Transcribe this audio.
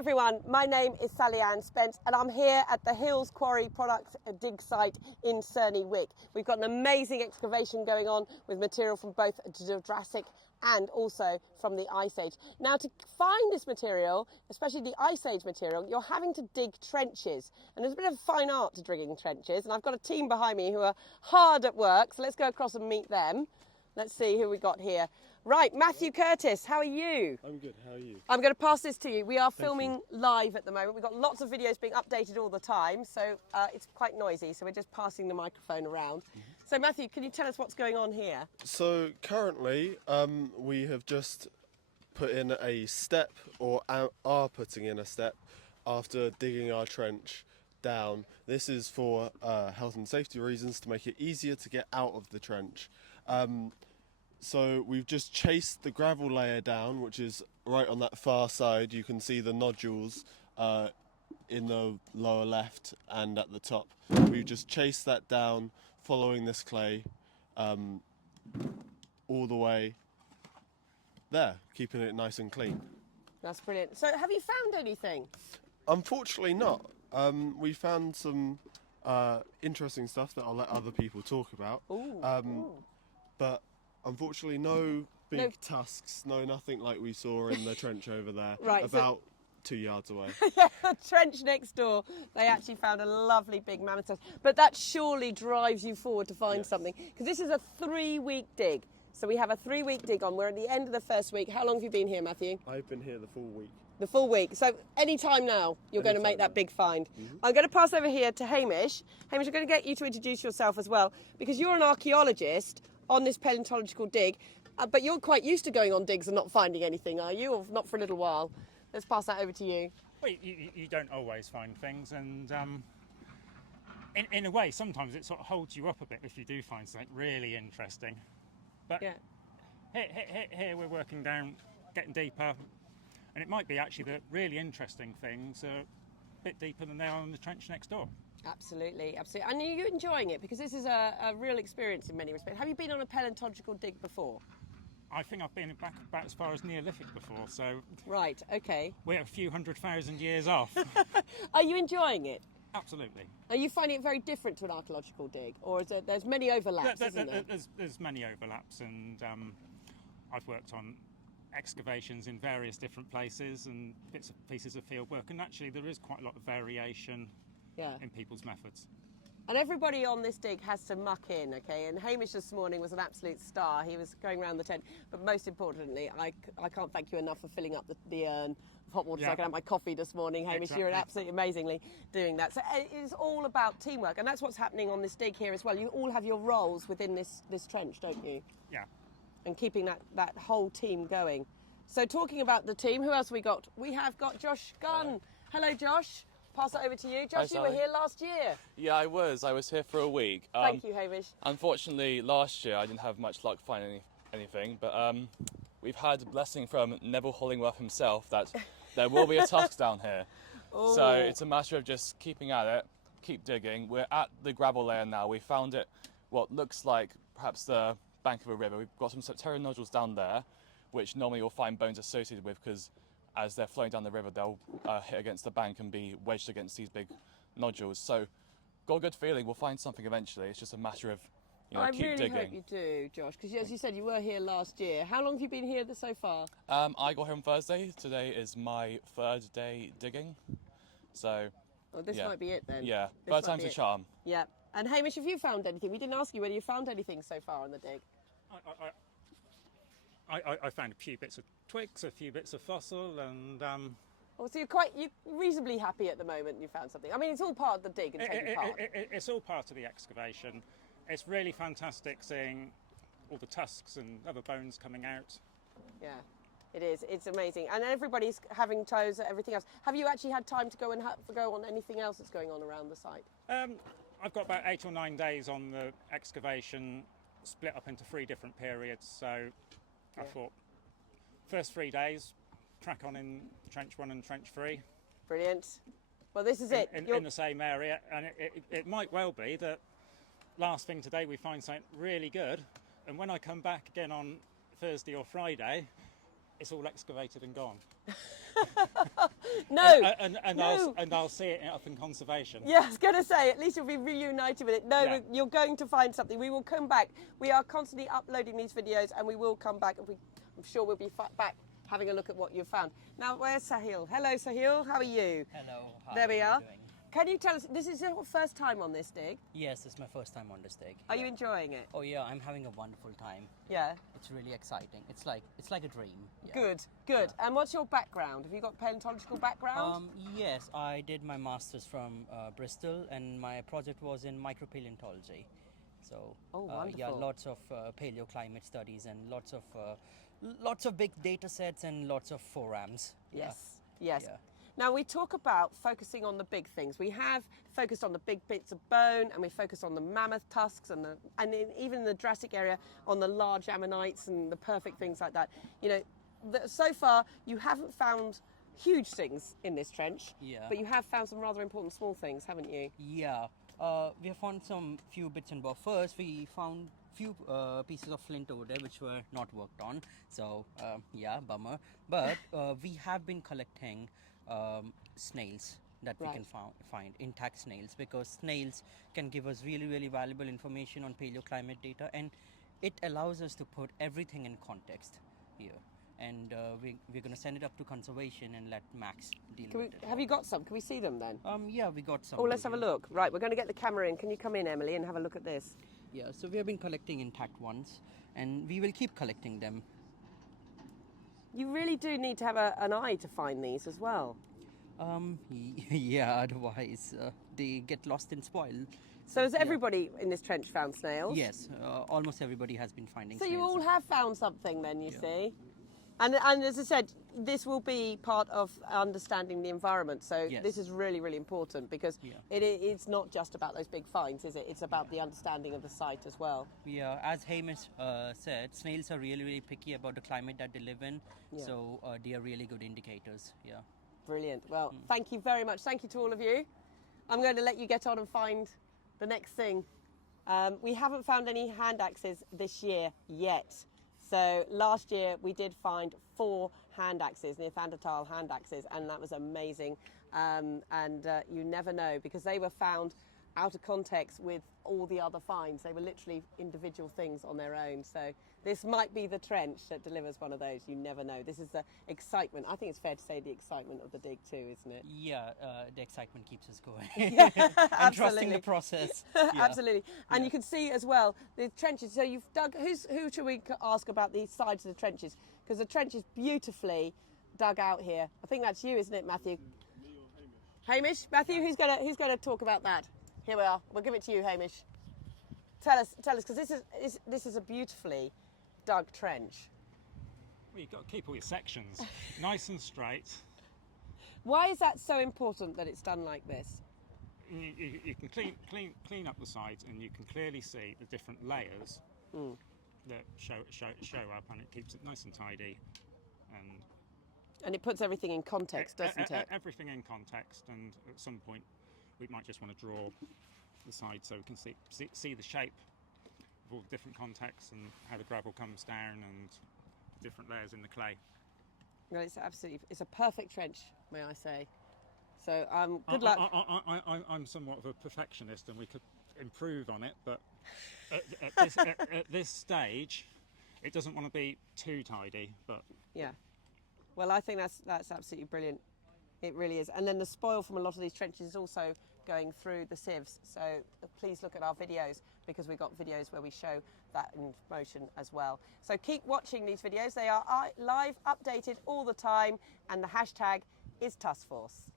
everyone, my name is Sally-Ann Spence and I'm here at the Hills Quarry product dig site in Cereny, Wick. We've got an amazing excavation going on with material from both the Jurassic and also from the Ice Age. Now, to find this material, especially the Ice Age material, you're having to dig trenches, and there's a bit of fine art to digging trenches, and I've got a team behind me who are hard at work, so let's go across and meet them. Let's see who we got here. Right, Matthew Curtis, how are you? I'm good, how are you? I'm going to pass this to you. We are filming live at the moment. We've got lots of videos being updated all the time, so it's quite noisy, so we're just passing the microphone around. So Matthew, can you tell us what's going on here? So currently we have just put in a step, or are putting in a step, after digging our trench down. This is for health and safety reasons, to make it easier to get out of the trench. So we've just chased the gravel layer down, which is right on that far side. You can see the nodules in the lower left and at the top. We've just chased that down, following this clay all the way there, keeping it nice and clean. That's brilliant. So have you found anything? Unfortunately not. We found some interesting stuff that I'll let other people talk about. But unfortunately, no big tusks, nothing like we saw in the trench over there, right, about 2 yards away. Yeah, the trench next door, they actually found a lovely big mammoth tusk. But that surely drives you forward to find something, because this is a 3-week dig. So we have a 3-week dig on. We're at the end of the first week. How long have you been here, Matthew? I've been here the full week. The full week. So any time now, you're going to make that big find. I'm going to pass over here to Hamish. Hamish, I'm going to get you to introduce yourself as well, because you're an archaeologist on this paleontological dig, but you're quite used to going on digs and not finding anything, are you? Or not for a little while? Let's pass that over to you. Well, you don't always find things, and in a way, sometimes it sort of holds you up a bit if you do find something really interesting. But here we're working down, getting deeper, and it might be actually that really interesting things are a bit deeper than they are in the trench next door. Absolutely, absolutely. And are you enjoying it? Because this is a real experience in many respects. Have you been on a paleontological dig before? I think I've been back about as far as Neolithic before, so... Right, okay. We're a few 100,000 years off. Are you enjoying it? Absolutely. Are you finding it very different to an archaeological dig? Or is there's many overlaps, isn't there? There's many overlaps, and I've worked on excavations in various different places and bits and pieces of field work, and actually there is quite a lot of variation in people's methods. And everybody on this dig has to muck in, okay? And Hamish this morning was an absolute star. He was going around the tent. But most importantly, I can't thank you enough for filling up the urn of hot water so I can have my coffee this morning, Hamish. Exactly. You're absolutely amazingly doing that. So it is all about teamwork. And that's what's happening on this dig here as well. You all have your roles within this trench, don't you? Yeah. And keeping that whole team going. So talking about the team, who else have we got? We have got Josh Gunn. Hello, Josh. Pass it over to you. Josh, you were here last year. Yeah, I was. I was here for a week. Thank you, Hamish. Unfortunately, last year I didn't have much luck finding anything, but we've had a blessing from Neville Hollingworth himself that there will be a tusk down here. Ooh. So it's a matter of just keeping at it, keep digging. We're at the gravel layer now. We found it, what looks like perhaps the bank of a river. We've got some septarian nodules down there, which normally you'll find bones associated with, because as they're flowing down the river, they'll hit against the bank and be wedged against these big nodules. So, got a good feeling we'll find something eventually. It's just a matter of, keep digging. I really hope you do, Josh, because as you said, you were here last year. How long have you been here so far? I got here on Thursday. Today is my 3rd day digging. So, this might be it then. Yeah, third time's a charm. Yeah. And Hamish, have you found anything? We didn't ask you whether you found anything so far on the dig. I found a few bits of twigs, a few bits of fossil, and... So you're reasonably happy at the moment you found something. I mean, it's all part of the dig and taking part. It's all part of the excavation. It's really fantastic seeing all the tusks and other bones coming out. Yeah, it is. It's amazing. And everybody's having toes and everything else. Have you actually had time to go and go on anything else that's going on around the site? I've got about 8 or 9 days on the excavation, split up into 3 different periods, so... I thought, first 3 days, crack on in Trench 1 and Trench 3. Brilliant. Well, this is it. In the same area, and it might well be that last thing today we find something really good, and when I come back again on Thursday or Friday, it's all excavated and gone. No, And I'll see it up in conservation. Yeah, I was going to say, at least you'll be reunited with it. No, Yeah. you're going to find something. We will come back. We are constantly uploading these videos, and we will come back. I'm sure we'll be back having a look at what you've found. Now, where's Sahil? Hello, Sahil. How are you? Hello. Hi, There we how are. you doing? Can you tell us, this is your first time on this dig? Yes, it's my first time on this dig. Are you enjoying it? Oh yeah, I'm having a wonderful time. Yeah. It's really exciting. It's like a dream. Yeah. Good. And what's your background? Have you got paleontological background? Yes, I did my master's from Bristol, and my project was in micropaleontology. So yeah, wonderful. lots of paleoclimate studies and lots of big data sets and lots of forums. Yes. Yeah. Now we talk about focusing on the big things. We have focused on the big bits of bone, and we focused on the mammoth tusks, and even in the Jurassic area on the large ammonites and the perfect things like that. You know, so far you haven't found huge things in this trench, Yeah. but you have found some rather important small things, haven't you? Yeah, we have found some few bits and bobs. First, we found few pieces of flint over there which were not worked on. So yeah, bummer. But we have been collecting snails that we can find, intact snails, because snails can give us really valuable information on paleoclimate data, and it allows us to put everything in context here. And we're going to send it up to conservation and let Max deal with it. Have you got some? Can we see them then? Yeah, we got some. Oh, let's have a look. Right, we're going to get the camera in. Can you come in, Emily, and have a look at this? Yeah, so we have been collecting intact ones, and we will keep collecting them. You really do need to have an eye to find these as well. Yeah, otherwise they get lost and spoiled. So has everybody in this trench found snails? Yes, almost everybody has been finding So snails. you all have found something then, you see? And as I said, this will be part of understanding the environment. So this is really important, because it's not just about those big finds, is it? It's about the understanding of the site as well. Yeah, as Hamish said, snails are really picky about the climate that they live in. So they are really good indicators. Yeah. Brilliant. Well, thank you very much. Thank you to all of you. I'm going to let you get on and find the next thing. We haven't found any hand axes this year yet. So last year we did find 4 hand axes, Neanderthal hand axes, and that was amazing. You never know, because they were found out of context with all the other finds. They were literally individual things on their own. So this might be the trench that delivers one of those. You never know. This is the excitement. I think it's fair to say the excitement of the dig too, isn't it? Yeah, the excitement keeps us going. And trusting the process. Absolutely. And you can see as well the trenches. So you've dug. Who should we ask about the sides of the trenches? Because the trench is beautifully dug out here. I think that's you, isn't it, Matthew? Hamish. Matthew, who's going to talk about that? Here we are. We'll give it to you, Hamish. Tell us, because this is a beautifully dug trench. Well, you've got to keep all your sections nice and straight. Why is that so important that it's done like this? You can clean up the sides, and you can clearly see the different layers that show up, and it keeps it nice and tidy. And it puts everything in context, doesn't it? Everything in context, and at some point we might just want to draw the side so we can see the shape of all the different contexts and how the gravel comes down and different layers in the clay. Well, it's a perfect trench, may I say. So good luck. I'm somewhat of a perfectionist, and we could improve on it, but at this stage, it doesn't want to be too tidy. But yeah, well, I think that's absolutely brilliant. It really is. And then the spoil from a lot of these trenches is also going through the sieves. So please look at our videos, because we've got videos where we show that in motion as well. So keep watching these videos. They are live, updated all the time, and the hashtag is TuskForce.